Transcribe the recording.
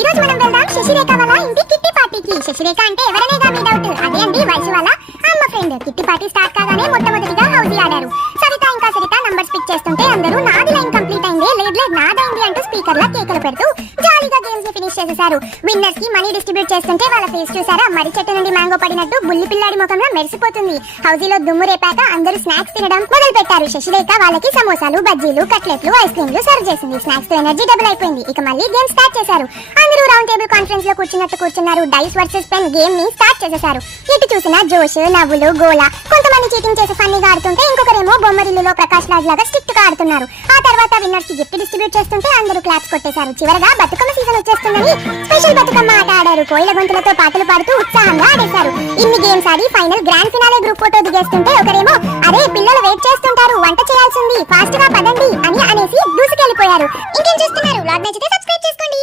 ఈ రోజు మనం వెళ్దాం శశిరేఖ వాళ్ళ ఇంటి కిట్టి పార్టీకి. శశిరేఖ అంటే ఎవరనేగా మీ డౌట్. అదే అండి వైషు వాళ్ళ అమ్మ ఫ్రెండ్. కిట్టి పార్టీ స్టార్ట్ కాగానే మొట్టమొదటిగా హౌసీ ఆడారు. సరిత ఇంకా సరిత నంబర్స్ పిక్ చేస్తుంటే అందరూ నాది లైన్ కంప్లీట్ అయింది, లేదు నాదైంది అంటూ స్పీకర్ లా కేకలు పెడుతూ జాలీగా గేమ్స్ ని ఫినిష్ చేసేశారు. విన్నర్స్ కి మనీ డిస్ట్రిబ్యూట్ చేస్తుంటే వాళ్ళ ఫేస్ చూసారా, మర్రి చెట్టు నుండి మ్యాంగో పడినట్టు బుల్లి పిల్లాడి ముఖంలో మెరిసిపోతుంది. హౌసీలో దుమ్ము రేపాక అందరూ స్నాక్స్ తినడం మొదలు పెట్టారు. శశిరేఖ వాళ్ళకి సమోసాలు, బజ్జీలు, కట్లెట్లు, ఐస్ క్రీమ్లు సర్వ్ చేసింది. స్నాక్స్ తో ఎనర్జీ డబుల్ అయిపోయింది. ఇక మళ్ళీ గేమ్ స్టార్ట్ చేశారు. అందరూ రౌండ్ టేబుల్ కాన్ఫరెన్స్ లో కూర్చున్నట్టు కూర్చున్నారు. డైస్ వర్సెస్ పెన్ గేమ్ ని స్టార్ట్ చేసేశారు. ఎటు చూసినా జోష్, నవ్వులు, గోల. కొంతమంది చీటింగ్ చేసి ఫన్నీగా ఆడుతుంటే ఇంకొకరేమో బొమ్మరిల్లులో ప్రకాష్ రాజ్ లాగా స్ట్రిక్ట్ గా ఆడుతున్నారు. ఆ తర్వాత విన్నర్స్ కి గిఫ్ట్ డిస్ట్రిబ్యూట్ చేస్తుంటే అందరూ క్లాప్స్ కొట్టేశారు. చివరగా బతుకమ్మ సీజన్ వచ్చేస్తుందని స్పెషల్ బతుకమ్మ ఆట ఆడారు. కోయిల గొంతులతో పాటలు పాడుతూ ఉత్సాహంగా ఆడేశారు. ఇన్ని గేమ్స్ ఆడి final grand finale group photo దిగేస్తుంటే ఒకరేమో అరే పిల్లలు వెయిట్ చేస్తుంటారు, వంట చేయాల్సింది, ఫాస్ట్ గా పదండి అని అనేసి దూసుకెళ్లిపోయారు. ఇంకేం చూస్తున్నారు? వ్లాగ్ నచ్చితే సబ్స్క్రైబ్ చేసుకోండి.